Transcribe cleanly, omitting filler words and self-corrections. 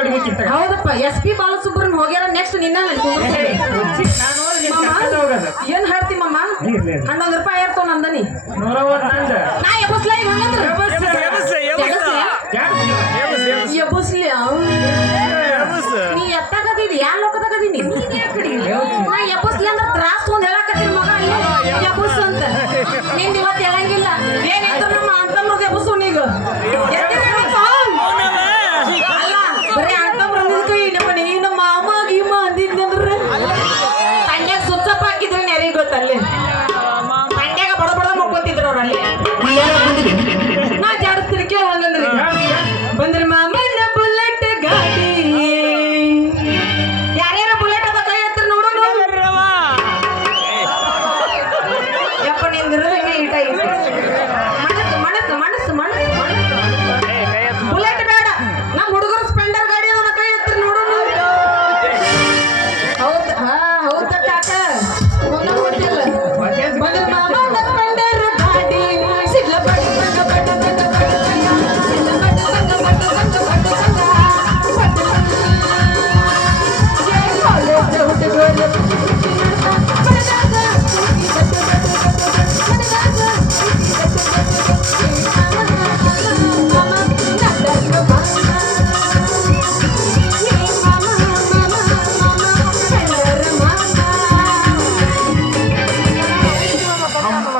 ಹೊಡಿಬೇಕಿತ್ತ ಹೌದಪ್ಪ SP ಬಾಲಸುಬ್ರಹ್ಮಣ್ಯ ಹೋಗ್ಯಾರ next ನಿನ್ನ ಏನ್ ಹಾಡ್ತಿ ಮಮ್ಮ ₹11 ಇರ್ತಾವ ನಂದನಿ ನಾ ಎಬಸ್ಲ ಈಗ ಹಂಗಂದ್ರ ಎಬಸ್ಲಿ ನೀ ಎತ್ತಾಗದೀನಿ ಯಾ ಲೋಕದಾಗದೀನಿ ನಾ ಎಬಸ್ಲಿ ಅಂದ್ರ ತ್ರಾಸ್ ಒಂದ್ ಹೇಳಕತ್ತೀನಿ ಮಗ ಎಬಸ್ ಅಂತ ನಿಂದ ಇವತ್ತು ಹೇಳಂಗಿಲ್ಲ ಏನಿದ್ರು ನಮ್ಮ ಅಂತಮ್ರದ ಎಬಸು ನೀಗ